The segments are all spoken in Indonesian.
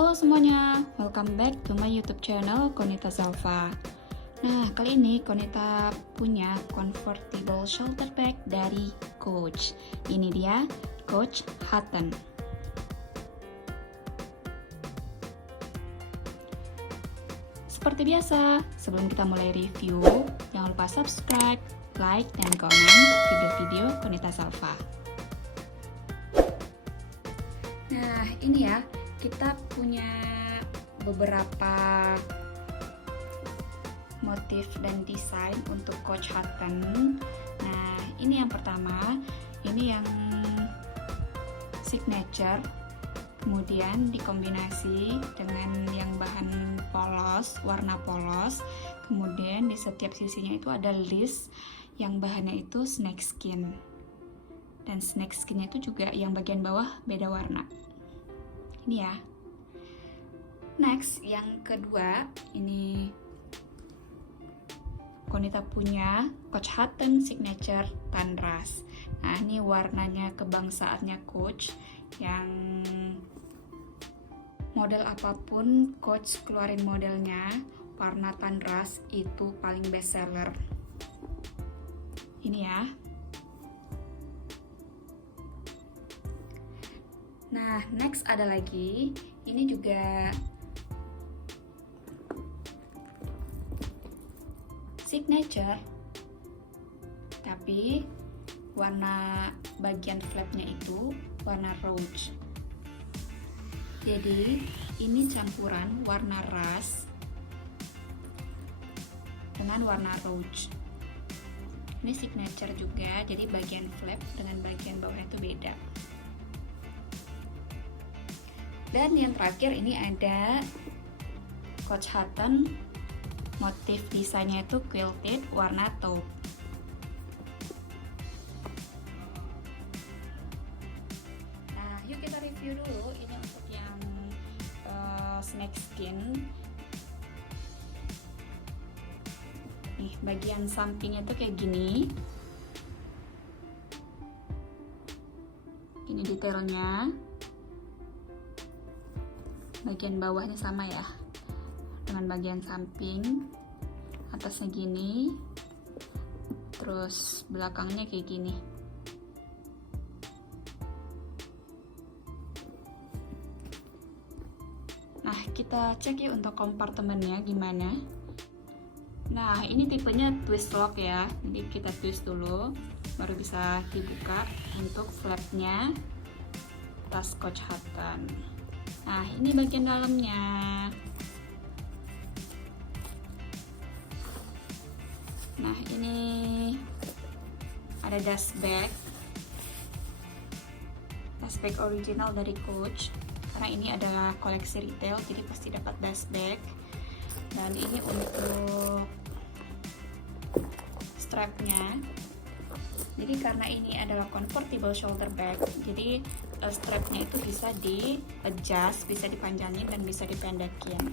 Halo semuanya, welcome back to my YouTube channel Konita Zalfa. Nah, kali ini Konita punya comfortable shoulder bag dari Coach. Ini dia, Coach Hutton. Seperti biasa, sebelum kita mulai review, jangan lupa subscribe, like, dan komen video-video Konita Zalfa. Nah, ini ya, kita punya beberapa motif dan desain untuk Coach Hutton. Nah, ini yang pertama, ini yang signature, kemudian dikombinasi dengan yang bahan polos, warna polos, kemudian di setiap sisinya itu ada list yang bahannya itu snakeskin, dan snakeskinnya itu juga yang bagian bawah beda warna. Ini ya. Next, yang kedua, ini Konita punya Coach Hutton Signature Tanras. Nah, ini warnanya kebangsaannya Coach, yang model apapun Coach keluarin modelnya, warna Tanras itu paling best seller. Ini ya. Nah, next ada lagi, ini juga signature, tapi warna bagian flapnya itu warna rose. Jadi ini campuran warna rust dengan warna rose. Ini signature juga, jadi bagian flap dengan bagian bawah itu beda. Dan yang terakhir ini ada Coach Hutton, motif desainnya itu quilted warna taupe. Nah, yuk kita review dulu. Ini untuk yang snakeskin. Nih, bagian sampingnya tuh kayak gini. Ini detailnya. Bagian bawahnya sama ya, dengan bagian samping, atasnya gini, terus belakangnya kayak gini. Nah, kita cek yuk untuk kompartemennya gimana. Nah, ini tipenya twist lock ya, jadi kita twist dulu baru bisa dibuka untuk flapnya tas Coach Hutton. Nah, ini bagian dalamnya. Nah, ini ada dust bag original dari Coach, karena ini ada koleksi retail, jadi pasti dapat dust bag. Dan ini untuk strapnya. Jadi karena ini adalah comfortable shoulder bag, jadi strapnya itu bisa di adjust, bisa dipanjangin dan bisa dipendekin.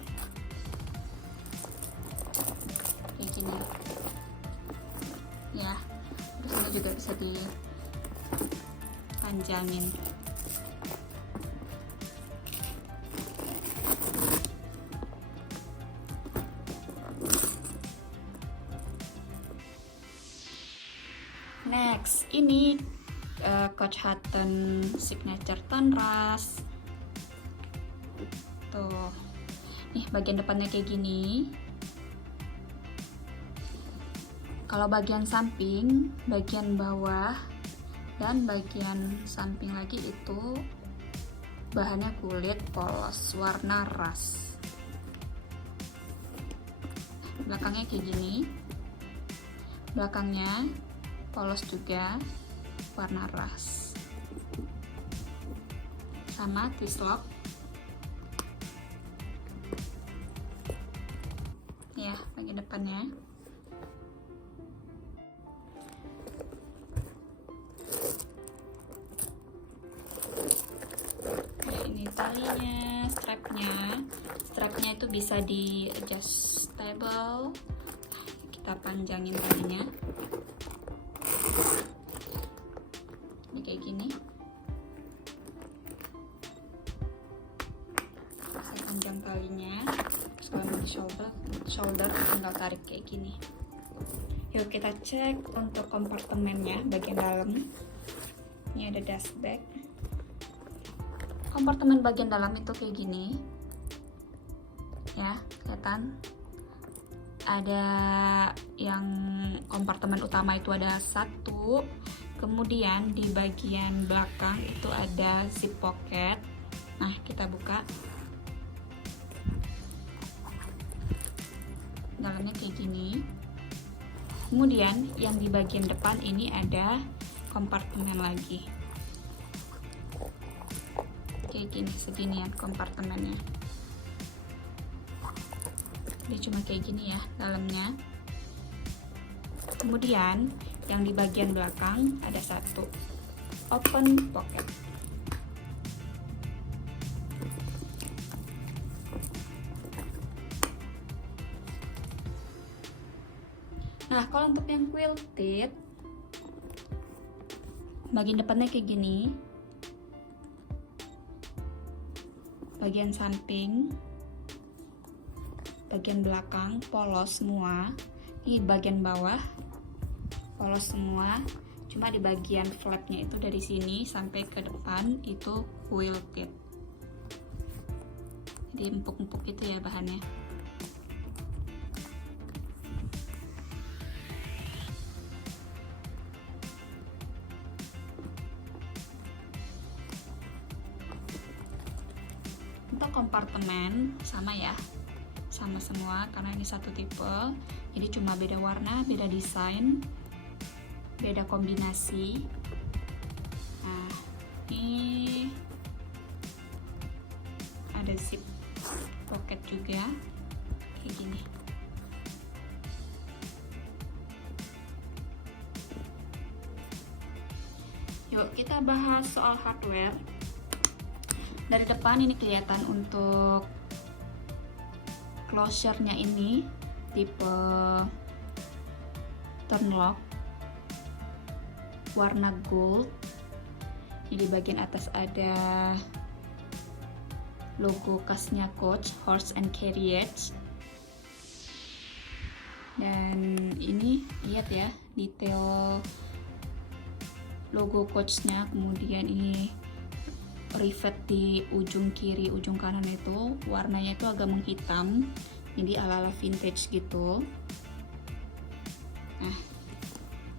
Kayak gini. Ya, terus ini juga bisa dipanjangin. Next, ini Coach Hutton Signature Tanras. Tuh, nih bagian depannya kayak gini. Kalau bagian samping, bagian bawah, dan bagian samping lagi itu bahannya kulit polos warna rust. Belakangnya kayak gini. Belakangnya polos juga warna rust, sama twist lock ya bagian depannya. Nah, ini talinya, strapnya itu bisa di adjustable. Kita panjangin talinya. Ini kayak gini. panjang talinya. Terus kalau mau di shoulder tinggal tarik kayak gini. Yuk kita cek untuk kompartemennya bagian dalam. Ini ada dust bag. Kompartemen bagian dalam itu kayak gini ya, kelihatan ada yang kompartemen utama itu ada satu, kemudian di bagian belakang itu ada zip pocket. Nah, kita buka, dalamnya kayak gini. Kemudian yang di bagian depan ini ada kompartemen lagi kayak gini, seginian kompartemennya. Dia cuma kayak gini ya dalamnya. Kemudian yang di bagian belakang ada satu open pocket. Nah, kalau untuk yang quilted, bagian depannya kayak gini, bagian samping, bagian belakang polos semua. Ini bagian bawah polos semua, cuma di bagian flapnya itu dari sini sampai ke depan itu quilted. Jadi empuk-empuk itu ya bahannya. Untuk kompartemen sama ya, sama semua karena ini satu tipe, jadi cuma beda warna, beda desain, beda kombinasi. Nah, ini ada zip pocket juga kayak gini. Yuk kita bahas soal hardware. Dari depan ini kelihatan untuk closure-nya ini tipe turn lock warna gold. Di bagian atas ada logo khasnya Coach, Horse and Carriage. Dan ini lihat ya detail logo Coach-nya. Kemudian ini rivet di ujung kiri, ujung kanan itu warnanya itu agak menghitam, jadi ala-ala vintage gitu. Nah,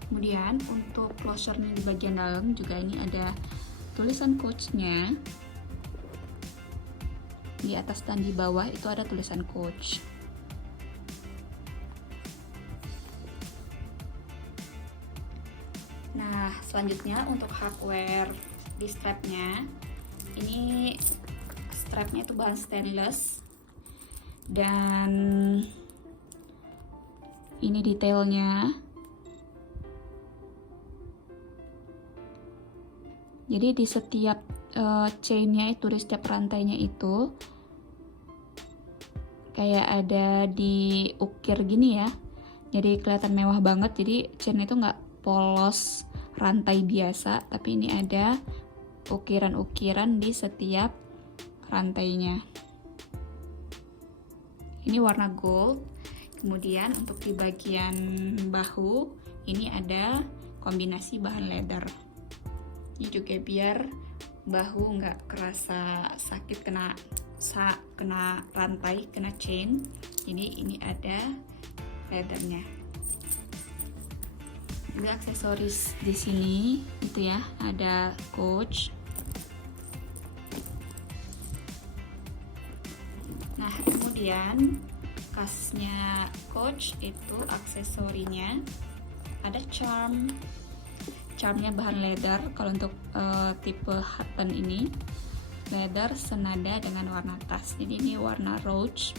kemudian untuk closure-nya di bagian dalam juga ini ada tulisan Coach-nya. Di atas dan di bawah itu ada tulisan Coach. Nah, selanjutnya untuk hardware di strapnya. Ini strapnya itu bahan stainless dan ini detailnya. Jadi di setiap chainnya itu, di setiap rantainya itu kayak ada diukir gini ya. Jadi kelihatan mewah banget. Jadi chain itu nggak polos rantai biasa, tapi ini ada ukiran-ukiran di setiap rantainya. Ini warna gold. Kemudian untuk di bagian bahu ini ada kombinasi bahan leather. Ini juga biar bahu nggak kerasa sakit kena rantai, kena chain. Jadi ini ada leathernya. Juga aksesoris di sini itu ya, ada Coach. Nah, kemudian khasnya Coach itu aksesorinya ada charmnya bahan leather. Kalau untuk tipe Hutton ini leather senada dengan warna tas, jadi ini warna roach.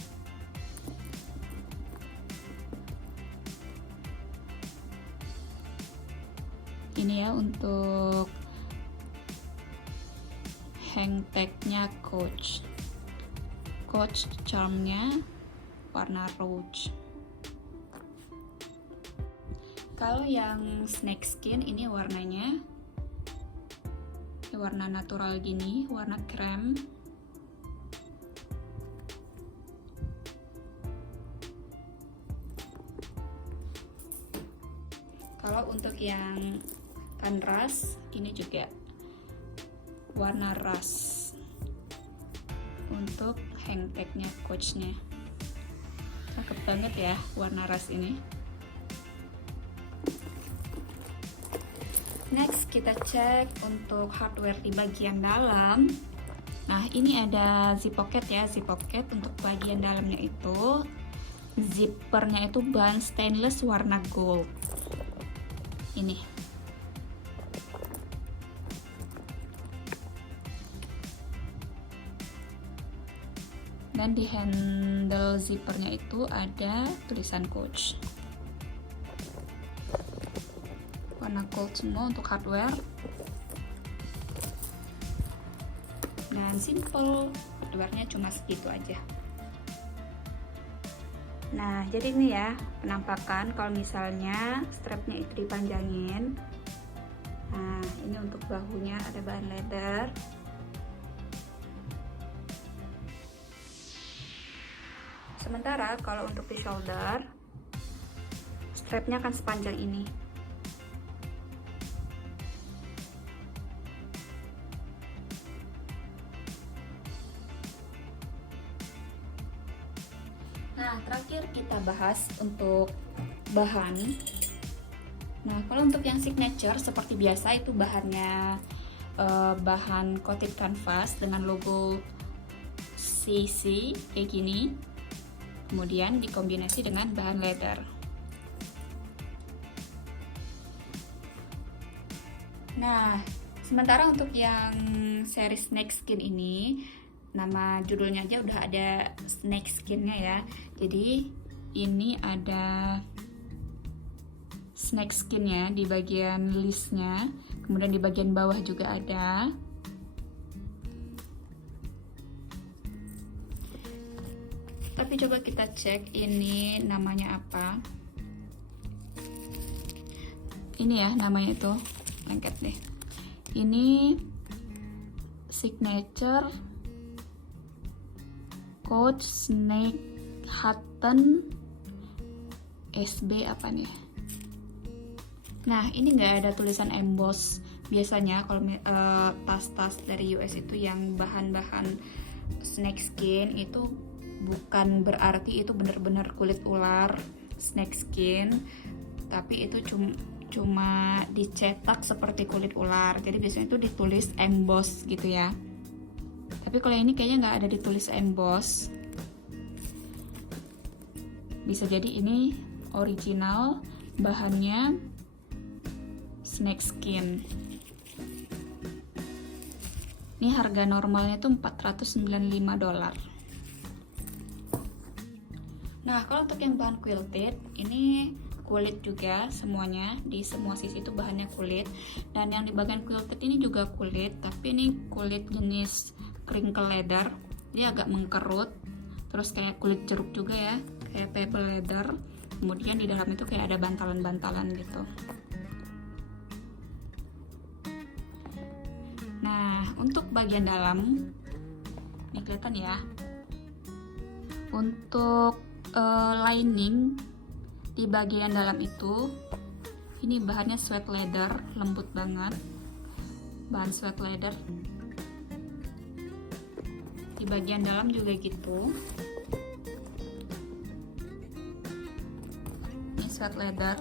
Ini ya untuk hang tagnya Coach charmnya warna roach. Kalau yang snake skin ini warnanya warna natural gini, warna krem. Kalau untuk yang kanvas ini juga warna rust untuk hang tagnya coachnya. Cakep banget ya warna rust ini. Next kita cek untuk hardware di bagian dalam. Nah ini ada zip pocket ya, zip pocket untuk bagian dalamnya itu zippernya itu bahan stainless warna gold. Ini dan di handle zippernya itu ada tulisan Coach warna gold semua untuk hardware, dan simple, hardwarenya cuma segitu aja. Nah jadi ini ya penampakan kalau misalnya strapnya itu dipanjangin. Nah ini untuk bahunya ada bahan leather. Sementara kalau untuk di shoulder, strapnya akan sepanjang ini. Nah, terakhir kita bahas untuk bahan. Nah, kalau untuk yang signature seperti biasa itu bahannya bahan coated canvas dengan logo CC kayak gini. Kemudian dikombinasi dengan bahan leather. Nah, sementara untuk yang seri snakeskin ini, nama judulnya aja udah ada snakeskinnya ya. Jadi ini ada snakeskinnya di bagian listnya, kemudian di bagian bawah juga ada. Tapi coba kita cek ini namanya apa. Ini ya namanya itu, lengket deh. Ini signature Coach Snake Hutton SB apa nih? Nah ini nggak ada tulisan emboss. Biasanya kalau tas-tas dari US itu yang bahan-bahan snakeskin itu bukan berarti itu benar-benar kulit ular snakeskin, tapi itu cuma dicetak seperti kulit ular. Jadi biasanya itu ditulis emboss gitu ya. Tapi kalau ini kayaknya nggak ada ditulis emboss. Bisa jadi ini original, bahannya snakeskin. Ini harga normalnya tuh $495. Nah, kalau untuk yang bahan quilted, ini kulit juga semuanya, di semua sisi itu bahannya kulit. Dan yang di bagian quilted ini juga kulit, tapi ini kulit jenis crinkle leather. Dia agak mengkerut, terus kayak kulit jeruk juga ya, kayak pebble leather. Kemudian di dalam itu kayak ada bantalan-bantalan gitu. Nah, untuk bagian dalam, ini kelihatan ya. Untuk lining di bagian dalam itu, ini bahannya sweat leather, lembut banget. Bahan sweat leather. Di bagian dalam juga gitu. Ini sweat leather.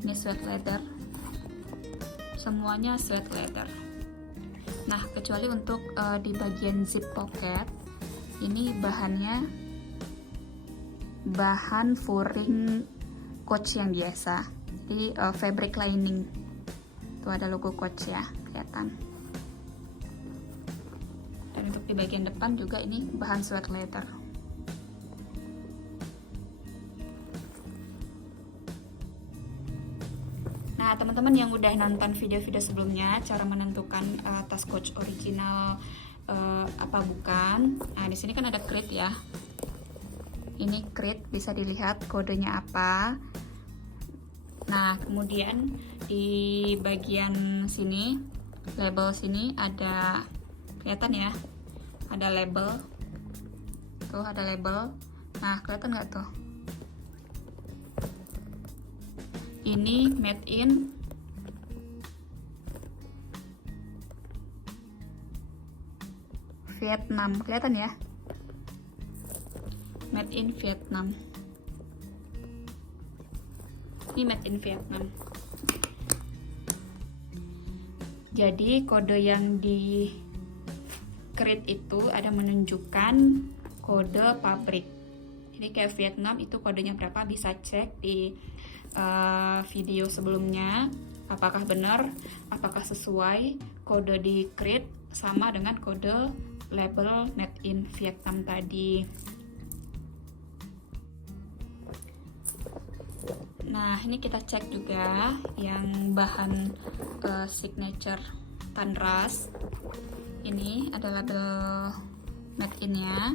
Ini sweat leather. Semuanya sweat leather. Nah, kecuali untuk di bagian zip pocket, ini bahannya bahan furring Coach yang biasa. Jadi fabric lining. Tuh ada logo Coach ya, kelihatan. Dan untuk di bagian depan juga ini bahan sweat leather. Nah, teman-teman yang udah nonton video-video sebelumnya, cara menentukan tas Coach original apa bukan. Nah, di sini kan ada crit ya. Ini crit, bisa dilihat kodenya apa. Nah, kemudian di bagian sini, label sini ada, kelihatan ya, ada label. Tuh ada label. Nah, kelihatan nggak tuh? ini made in Vietnam, kelihatan ya, made in Vietnam. Ini made in Vietnam. Jadi kode yang di crate itu ada menunjukkan kode pabrik. Jadi kayak Vietnam itu kodenya berapa, bisa cek di video sebelumnya apakah benar, apakah sesuai kode di crate sama dengan kode label made in Vietnam tadi. Nah, ini kita cek juga yang bahan signature Tanras. Ini ada label made in-nya.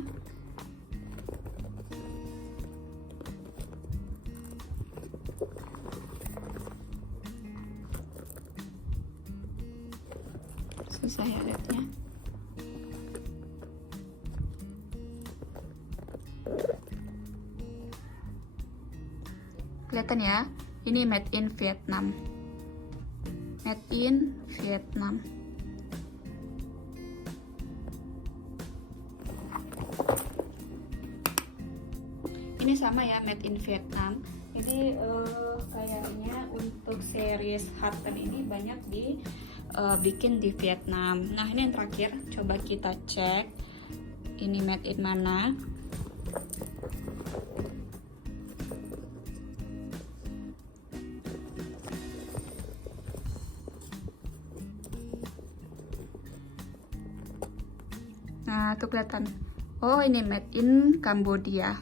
Susah ya lihatnya. Kelihatan ya, ini made in Vietnam. Made in Vietnam. Ini sama ya, made in Vietnam. Jadi kayaknya untuk series Hutton ini banyak bikin di Vietnam. Nah, ini yang terakhir, coba kita cek ini made in mana. Nah, tuh kelihatan. Oh, ini made in Cambodia.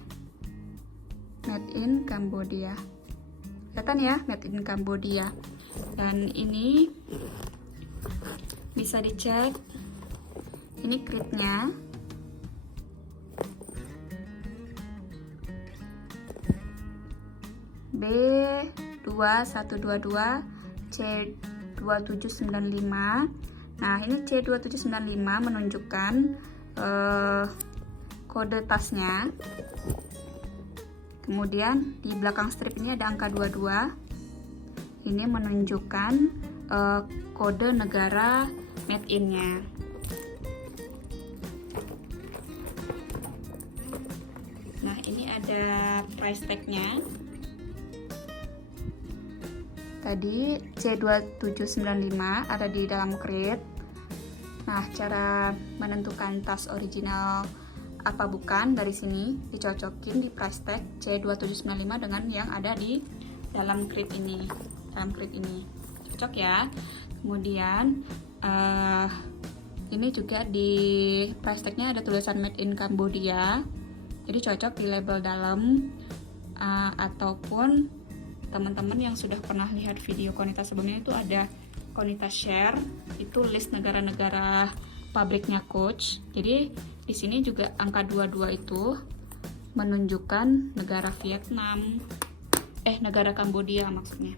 Made in Cambodia. Kelihatan ya, made in Cambodia. Dan ini bisa dicek. Ini crate-nya. B2122 C2795. Nah, ini C2795 menunjukkan kode tasnya. Kemudian di belakang strip ini ada angka 22. Ini menunjukkan kode negara made in-nya. Nah, ini ada price tag-nya. Tadi C2795 ada di dalam crate. Nah, cara menentukan tas original apa bukan dari sini dicocokin di price tag C2795 dengan yang ada di dalam crate ini. Cocok ya. Kemudian ini juga di price tag-nya ada tulisan made in Cambodia. Jadi cocok di label dalam ataupun teman-teman yang sudah pernah lihat video Qonita sebelumnya itu ada Qonita share, itu list negara-negara pabriknya Coach. Jadi di sini juga angka 22 itu menunjukkan negara Vietnam, negara Kambodia maksudnya.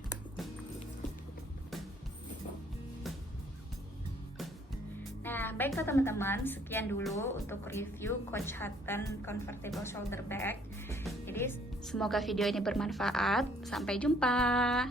Nah, baiklah teman-teman, sekian dulu untuk review Coach Hutton Convertible Shoulder Bag. Jadi semoga video ini bermanfaat. Sampai jumpa.